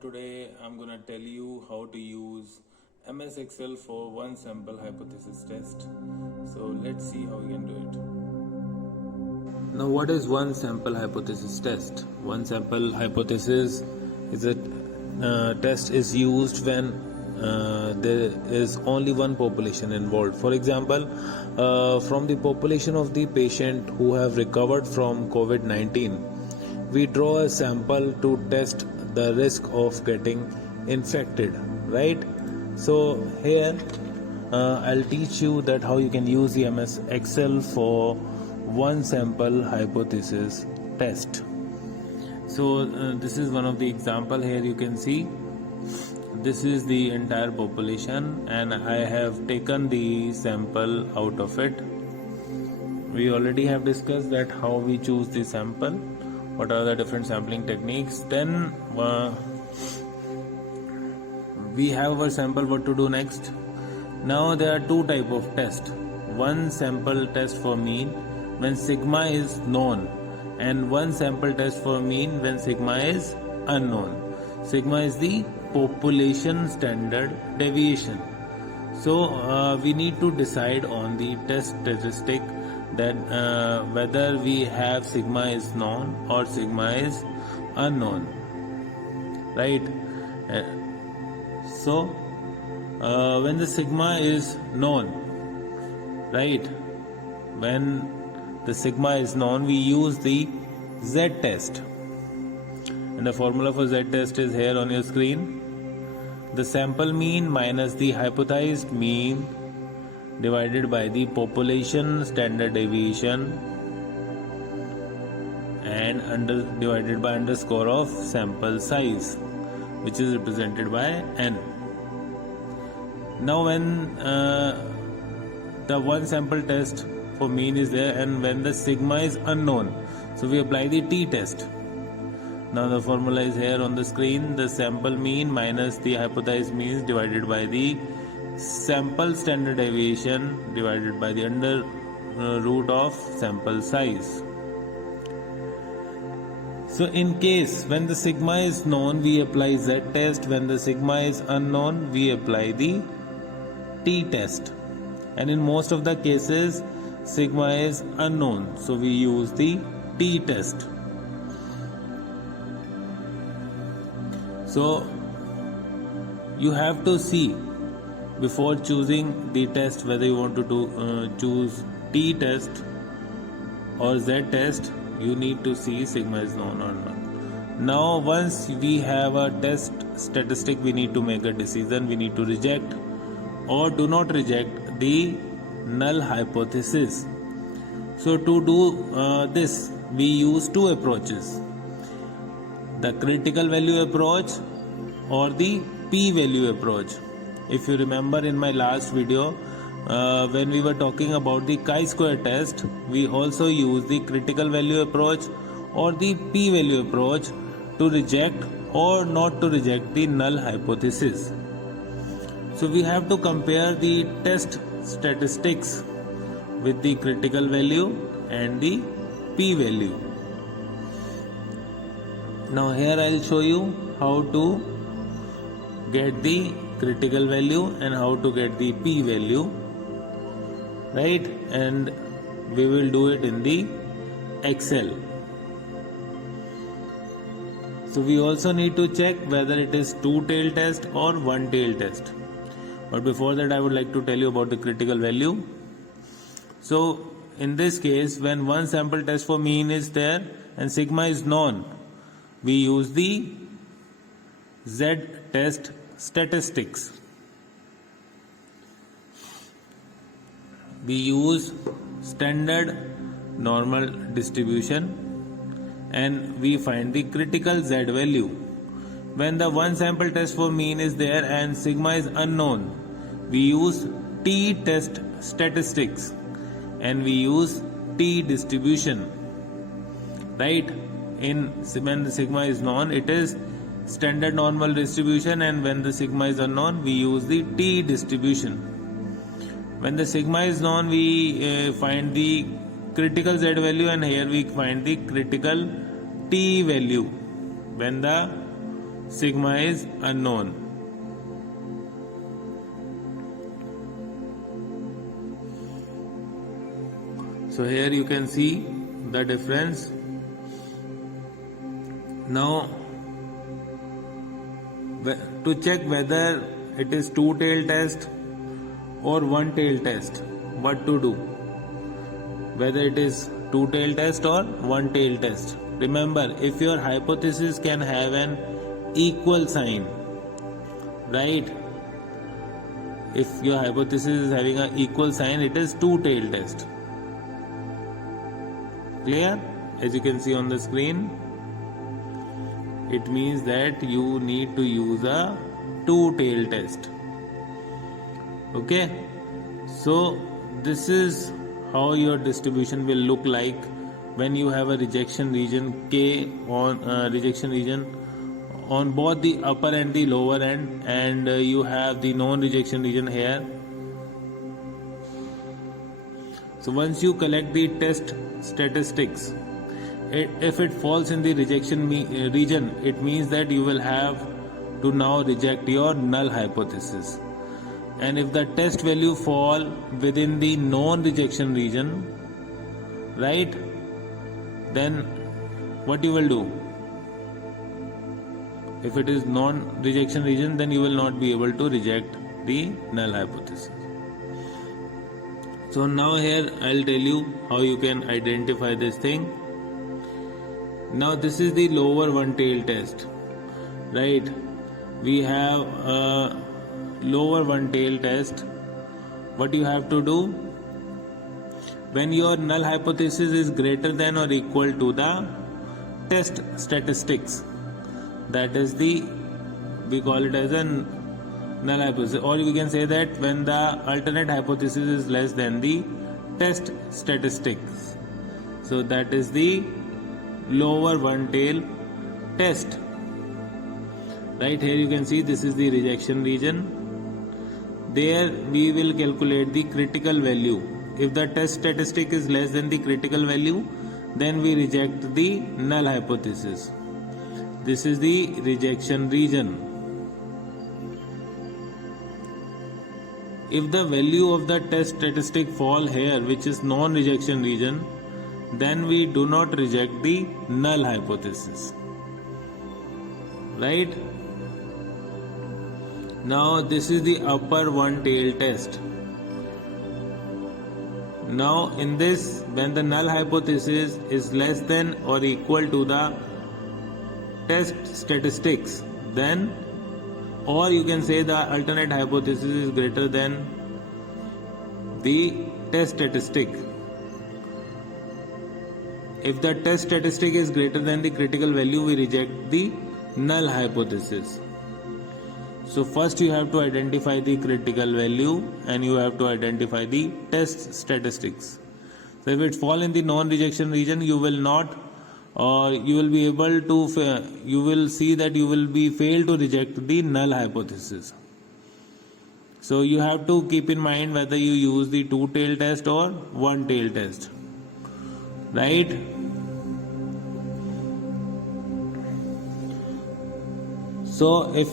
Today I'm gonna tell you how to use MS Excel for one sample hypothesis test. So let's see how we can do it. Now, what is one sample hypothesis test? One sample hypothesis is a test is used when there is only one population involved. For example, from the population of the patient who have recovered from COVID-19, we draw a sample to test the risk of getting infected, right? So here I'll teach you that how you can use the MS Excel for one sample hypothesis test. So this is one of the example. Here you can see this is the entire population and I have taken the sample out of it. We already have discussed that how we choose the sample, what are the different sampling techniques. Then we have our sample. What to do next? Now there are two type of test. One sample test for mean when sigma is known, and one sample test for mean when sigma is unknown. Sigma is the population standard deviation. So we need to decide on the test statistic that whether we have sigma is known or sigma is unknown, right? So when the sigma is known, right, when the sigma is known, we use the Z test, and the formula for Z test is here on your screen. The sample mean minus the hypothesized mean divided by the population standard deviation and divided by underscore of sample size, which is represented by n. Now when the one sample test for mean is there and when the sigma is unknown, so we apply the t test. Now the formula is here on the screen. The sample mean minus the hypothesized means divided by the sample standard deviation divided by the under root of sample size. So in case when the sigma is known, we apply Z test. When the sigma is unknown, we apply the t test. And in most of the cases, sigma is unknown, so we use the t test. So you have to see before choosing the test whether you want to choose t test or Z test. You need to see sigma is known or not. Now once we have a test statistic, we need to make a decision. We need to reject or do not reject the null hypothesis. So to do this, we use two approaches: the critical value approach or the p-value approach. If you remember in my last video, when we were talking about the chi-square test, we also use the critical value approach or the p-value approach to reject or not to reject the null hypothesis. So we have to compare the test statistics with the critical value and the p-value. Now here I'll show you how to get the critical value and how to get the p-value, right? And we will do it in the Excel. So we also need to check whether it is two-tailed test or one-tailed test. But before that, I would like to tell you about the critical value. So in this case, when one sample test for mean is there and sigma is known, we use the Z test statistics. We use standard normal distribution and we find the critical Z value. When the one sample test for mean is there and sigma is unknown, we use t test statistics and we use t distribution, right? When the sigma is known, it is standard normal distribution, and when the sigma is unknown, we use the t distribution. When the sigma is known, we find the critical Z value, and here we find the critical t value. When the sigma is unknown. So here you can see the difference. Now to check whether it is two-tailed test or one-tailed test, what to do? Whether it is two-tailed test or one-tailed test. Remember, if your hypothesis can have an equal sign, right? If your hypothesis is having an equal sign, it is two-tailed test. Clear? As you can see on the screen, it means that you need to use a two-tailed test. Okay? So this is how your distribution will look like when you have a rejection region K on rejection region on both the upper and the lower end, and you have the non-rejection region here. So once you collect the test statistics, if it falls in the rejection region, it means that you will have to now reject your null hypothesis. And if the test value fall within the non-rejection region, right, then what you will do? If it is non-rejection region, then you will not be able to reject the null hypothesis. So now here I'll tell you how you can identify this thing. Now this is the lower one-tailed test, right? We have a lower one-tailed test. What you have to do? When your null hypothesis is greater than or equal to the test statistics, that is we call it as a null hypothesis, or we can say that when the alternate hypothesis is less than the test statistics. So that is the lower one-tailed test. Right here you can see this is the rejection region. There we will calculate the critical value. If the test statistic is less than the critical value, then we reject the null hypothesis. This is the rejection region. If the value of the test statistic fall here, which is non-rejection region, then we do not reject the null hypothesis. Right? Now this is the upper one-tailed test. Now in this, when the null hypothesis is less than or equal to the test statistics, then, or you can say the alternate hypothesis is greater than the test statistic. If the test statistic is greater than the critical value, we reject the null hypothesis. So first you have to identify the critical value and you have to identify the test statistics. So if it falls in the non-rejection region, you will not, or you will be able to, you will see that you will be failed to reject the null hypothesis. So you have to keep in mind whether you use the two-tailed test or one-tailed test. Right? So if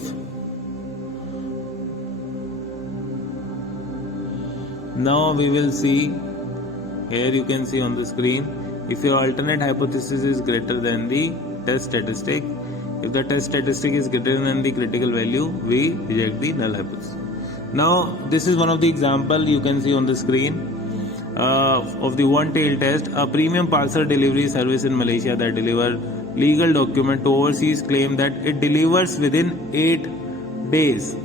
now we will see, here you can see on the screen, if your alternate hypothesis is greater than the test statistic, if the test statistic is greater than the critical value, we reject the null hypothesis. Now this is one of the example you can see on the screen of the one-tailed test. A premium parcel delivery service in Malaysia that deliver legal document to overseas claim that it delivers within 8 days.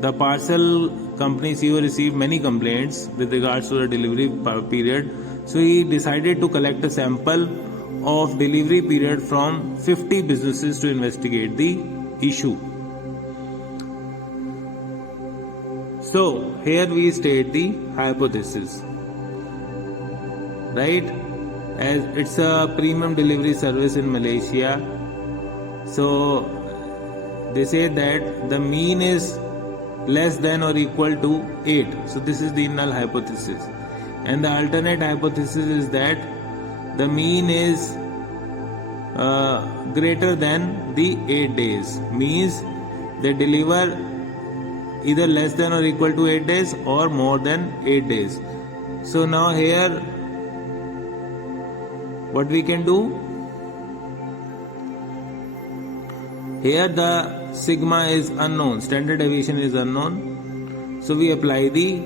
The parcel company CEO received many complaints with regards to the delivery period, so he decided to collect a sample of delivery period from 50 businesses to investigate the issue. So here we state the hypothesis, right? As it's a premium delivery service in Malaysia, so they say that the mean is less than or equal to 8. So this is the null hypothesis. And the alternate hypothesis is that the mean is greater than the 8 days, means they deliver either less than or equal to 8 days or more than 8 days. So now here what we can do, here the sigma is unknown, standard deviation is unknown, so we apply the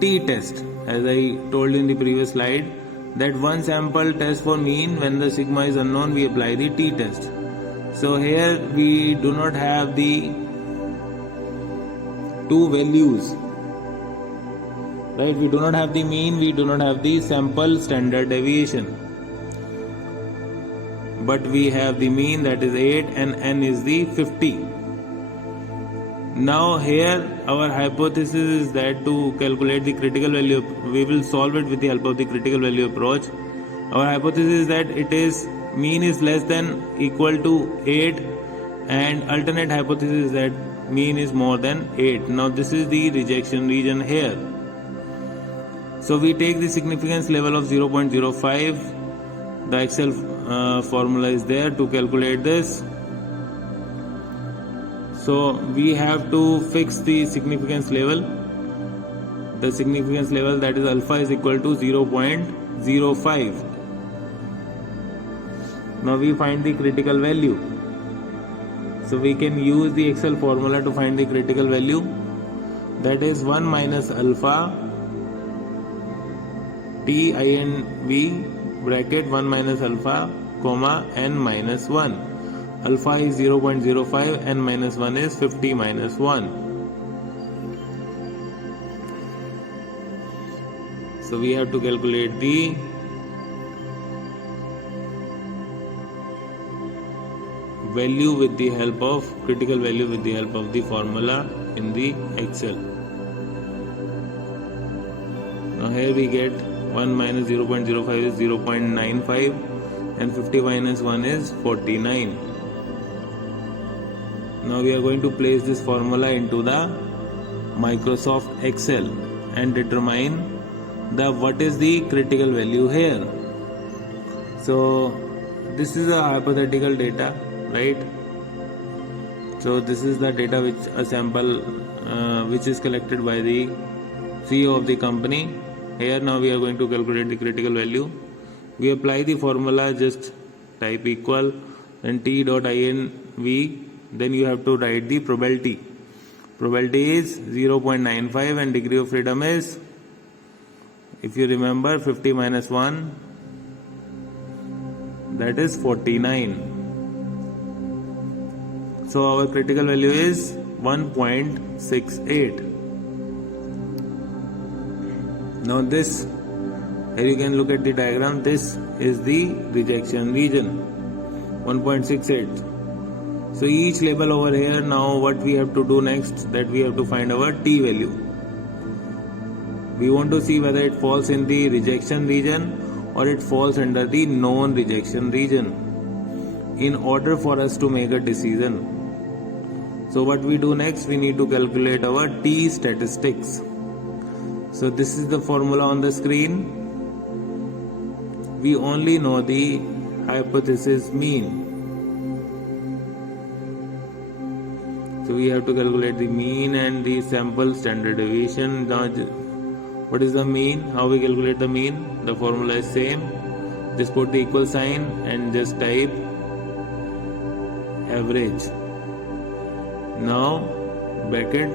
t-test. As I told in the previous slide, that one sample test for mean, when the sigma is unknown we apply the t-test. So here we do not have the two values, right? We do not have the mean, we do not have the sample standard deviation, but we have the mean, that is 8, and n is the 50. Now here our hypothesis is that to calculate the critical value, we will solve it with the help of the critical value approach. Our hypothesis is that it is mean is less than equal to 8, and alternate hypothesis is that mean is more than 8. Now this is the rejection region here. So we take the significance level of 0.05. The Excel formula is there to calculate this. So we have to fix the significance level. The significance level, that is alpha, is equal to 0.05. Now we find the critical value. So we can use the Excel formula to find the critical value. That is 1 minus alpha t inv bracket 1 minus alpha comma n minus 1. Alpha is 0.05, n minus 1 is 50 minus 1. So we have to calculate the value with the help of critical value with the help of the formula in the Excel. Now here we get 1 minus 0.05 is 0.95 and 50 minus 1 is 49. Now we are going to place this formula into the Microsoft Excel and determine what is the critical value here. So this is a hypothetical data, right? So this is the data which a sample which is collected by the CEO of the company. Here now we are going to calculate the critical value. We apply the formula, just type equal and t dot inv. Then you have to write the probability. Probability is 0.95 and degree of freedom is, if you remember, 50 minus 1, that is 49. So our critical value is 1.68. Now this, here you can look at the diagram, this is the rejection region, 1.68. So each label over here, now what we have to do next, that we have to find our t value. We want to see whether it falls in the rejection region or it falls under the non-rejection region in order for us to make a decision. So what we do next, we need to calculate our t statistics. So this is the formula on the screen. We only know the hypothesis mean. So we have to calculate the mean and the sample standard deviation. Now, what is the mean? How we calculate the mean? The formula is same. Just put the equal sign and just type average. Now bracket,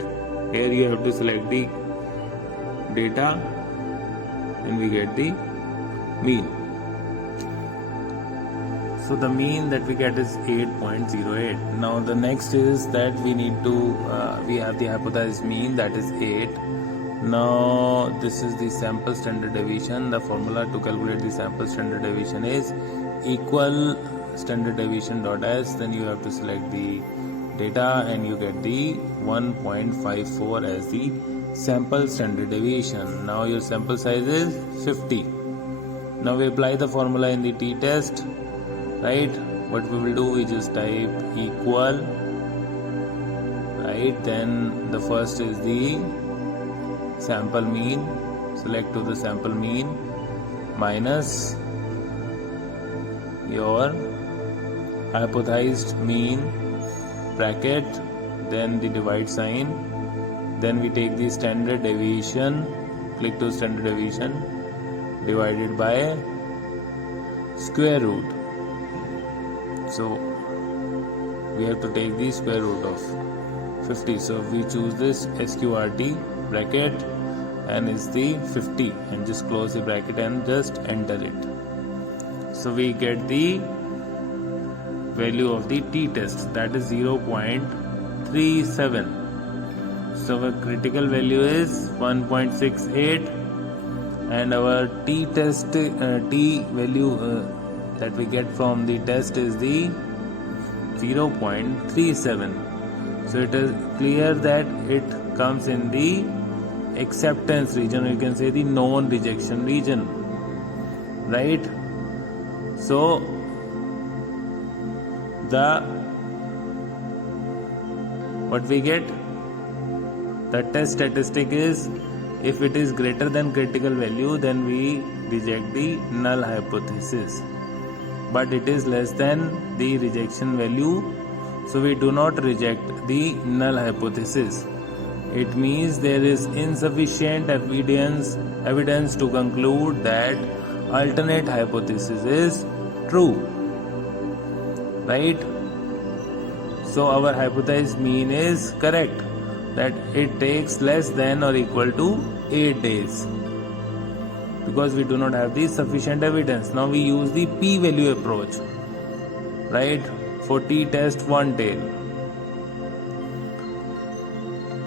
here you have to select the data and we get the mean. So the mean that we get is 8.08. Now the next is that we need to, we have the hypothesis mean, that is 8. Now this is the sample standard deviation. The formula to calculate the sample standard deviation is equal standard deviation dot s. Then you have to select the data and you get the 1.54 as the sample standard deviation. Now your sample size is 50. Now we apply the formula in the t-test. Right, what we will do, we just type equal, right, then the first is the sample mean, select to the sample mean minus your hypothesized mean, bracket, then the divide sign, then we take the standard deviation, click to standard deviation, divided by square root. So we have to take the square root of 50. So we choose this SQRT bracket and is the 50 and just close the bracket and just enter it. So we get the value of the t-test, that is 0.37. So our critical value is 1.68 and our t-test t value that we get from the test is the 0.37. So it is clear that it comes in the acceptance region, or you can say the non-rejection region, right? So what we get, the test statistic is, if it is greater than critical value, then we reject the null hypothesis, but it is less than the rejection value, so we do not reject the null hypothesis. It means there is insufficient evidence to conclude that alternate hypothesis is true, right? So our hypothesized mean is correct, that it takes less than or equal to 8 days, because we do not have the sufficient evidence. Now we use the p-value approach, right, for t-test one tail.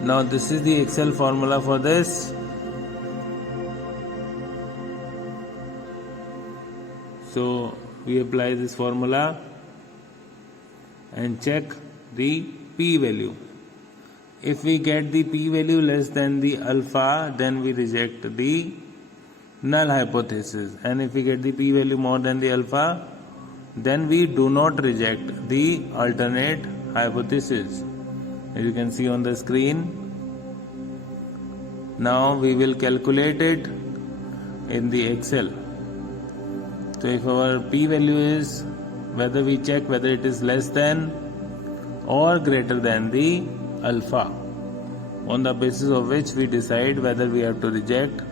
Now this is the Excel formula for this. So we apply this formula and check the p-value. If we get the p-value less than the alpha, then we reject the null hypothesis, and if we get the p-value more than the alpha, then we do not reject the alternate hypothesis, as you can see on the screen. Now we will calculate it in the Excel. So if our p-value is, whether we check whether it is less than or greater than the alpha, on the basis of which we decide whether we have to reject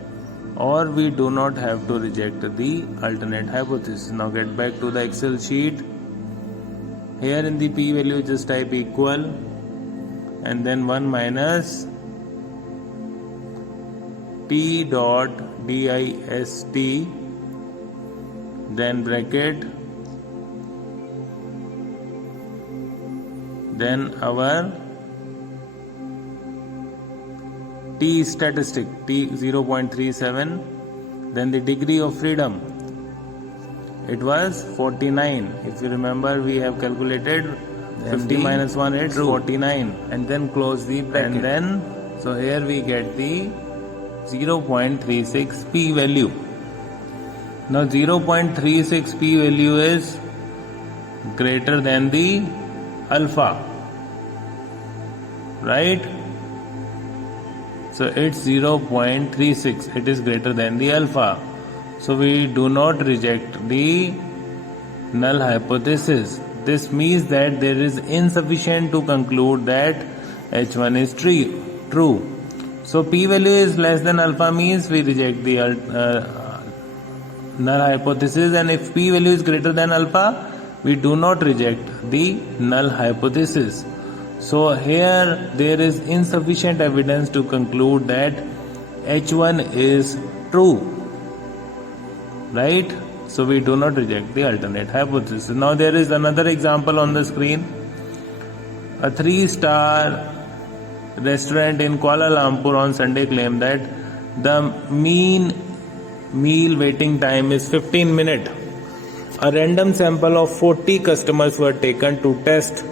or we do not have to reject the alternate hypothesis. Now get back to the Excel sheet. Here in the p-value just type equal and then 1 minus t dot dist, then bracket, then our t statistic, t 0.37, then the degree of freedom, it was 49. If you remember, we have calculated 50 minus 1, it's 49, and then close the bracket. And then, so here we get the 0.36 p value. Now 0.36 p value is greater than the alpha, right? So it's 0.36, it is greater than the alpha. So we do not reject the null hypothesis. This means that there is insufficient to conclude that H1 is true. So p value is less than alpha means we reject the null hypothesis, and if p value is greater than alpha, we do not reject the null hypothesis. So here there is insufficient evidence to conclude that H1 is true, right? So we do not reject the alternate hypothesis. Now there is another example on the screen. A 3-star restaurant in Kuala Lumpur on Sunday claimed that the mean meal waiting time is 15 minutes. A random sample of 40 customers were taken to test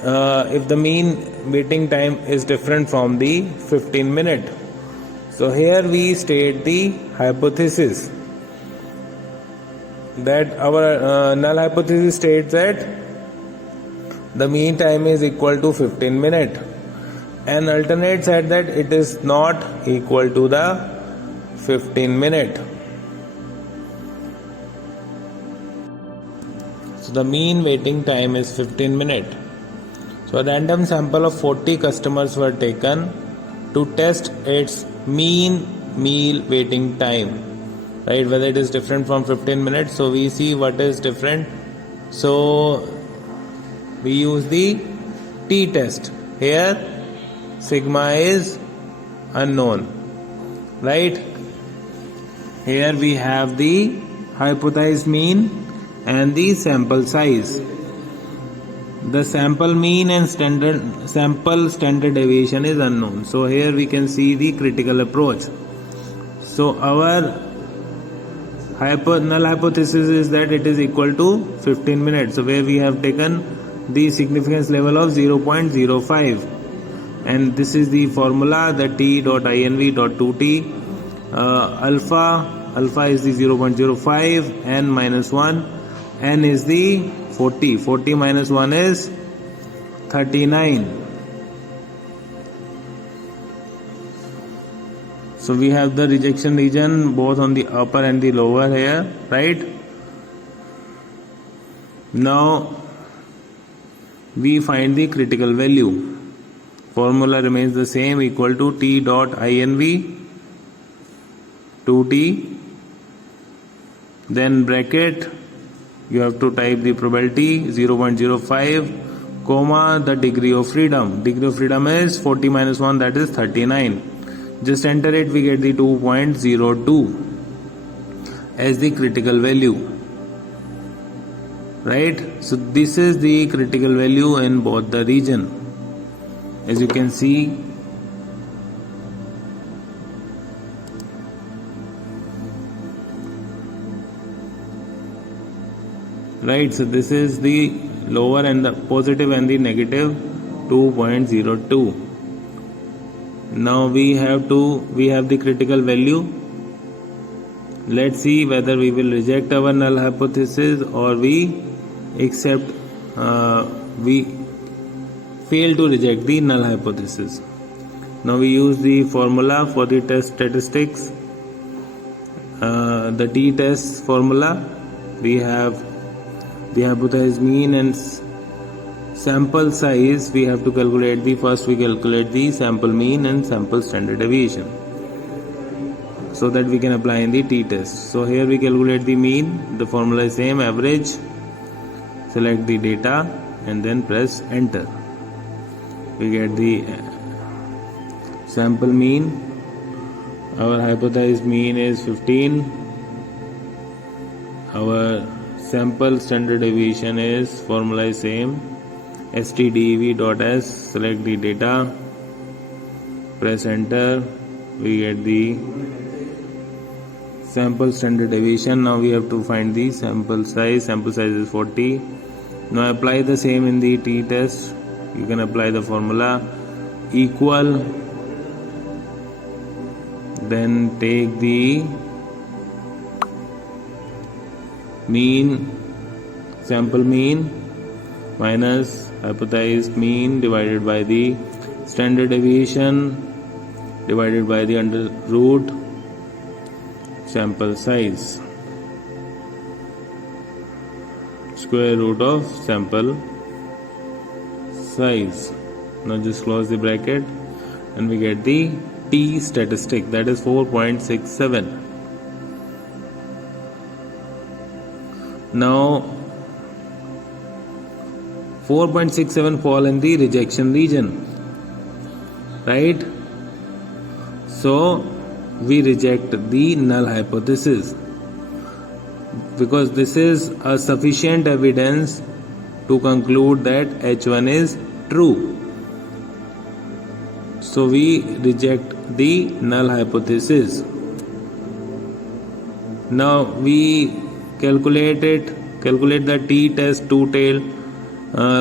if the mean waiting time is different from the 15 minute. So here we state the hypothesis, that our null hypothesis states that the mean time is equal to 15 minutes, and alternate said that it is not equal to the 15 minutes. So the mean waiting time is 15 minutes. So a random sample of 40 customers were taken to test its mean meal waiting time, right? Whether it is different from 15 minutes. So we see what is different. So we use the t-test. Here sigma is unknown, right? Here we have the hypothesized mean and the sample size. The sample mean and sample standard deviation is unknown. So here we can see the critical approach. So our null hypothesis is that it is equal to 15 minutes. So where we have taken the significance level of 0.05, and this is the formula, the t.inv.2t. Alpha is the 0.05, n minus 1, n is the 40 minus 1 is 39. So we have the rejection region both on the upper and the lower here, right? Now we find the critical value. Formula remains the same, equal to t.inv 2t, then bracket, you have to type the probability 0.05, comma, the degree of freedom. Degree of freedom is 40 minus 1, that is 39. Just enter it, we get the 2.02 as the critical value, right? So this is the critical value in both the region, as you can see. Right, so this is the lower and the positive and the negative 2.02. Now we have the critical value. Let's see whether we will reject our null hypothesis or we accept, we fail to reject the null hypothesis. Now we use the formula for the test statistics, the t-test formula. We have the hypothesized mean and sample size. We have to calculate the first, we calculate the sample mean and sample standard deviation, so that we can apply in the t-test. So here we calculate the mean, the formula is same, average, select the data and then press enter. We get the sample mean. Our hypothesized mean is 15. Our sample standard deviation is, formula is same, stdev.s, select the data, press enter, we get the sample standard deviation. Now we have to find the sample size is 40. Now apply the same in the t-test. You can apply the formula, equal, then take the mean, sample mean minus hypothesized mean divided by the standard deviation divided by the under root sample size, square root of sample size. Now just close the bracket and we get the t statistic, that is 4.67. Now 4.67 fall in the rejection region, right? So we reject the null hypothesis because this is a sufficient evidence to conclude that H1 is true. So we reject the null hypothesis. Now we calculate the t-test two-tailed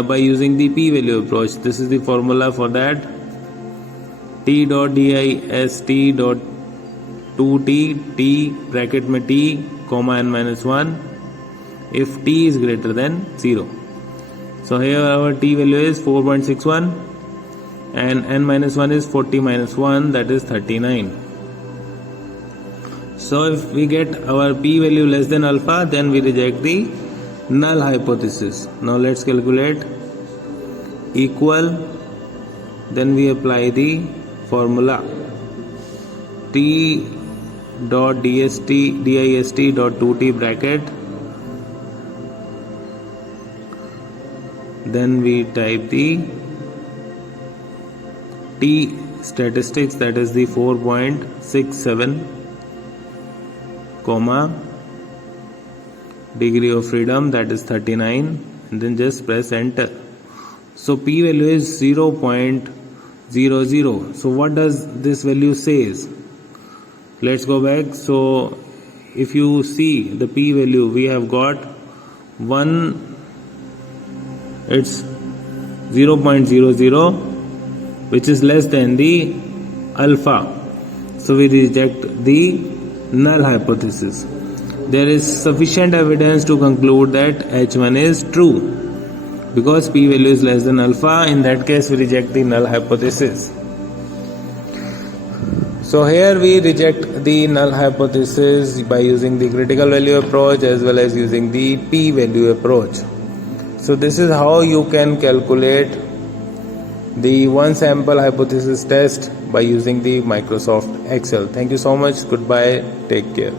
by using the p-value approach. This is the formula for that. t.dist.2t, t bracket में t, comma n minus 1 if t is greater than 0. So here our t value is 4.61 and n minus 1 is 40 minus 1, that is 39. So if we get our p value less than alpha, then we reject the null hypothesis. Now let's calculate. Equal, then we apply the formula. T dot dist dot 2t bracket, then we type the t statistics, that is the 4.67, comma degree of freedom, that is 39, and then just press enter. So p value is 0.00. so what does this value says? Let's go back. So if you see the p value, we have got 1, it's 0.00, which is less than the alpha. So we reject the null hypothesis. There is sufficient evidence to conclude that H1 is true. Because p value is less than alpha, in that case we reject the null hypothesis. So here we reject the null hypothesis by using the critical value approach as well as using the p value approach. So this is how you can calculate the one sample hypothesis test by using the Microsoft Excel. Thank you so much. Goodbye. Take care.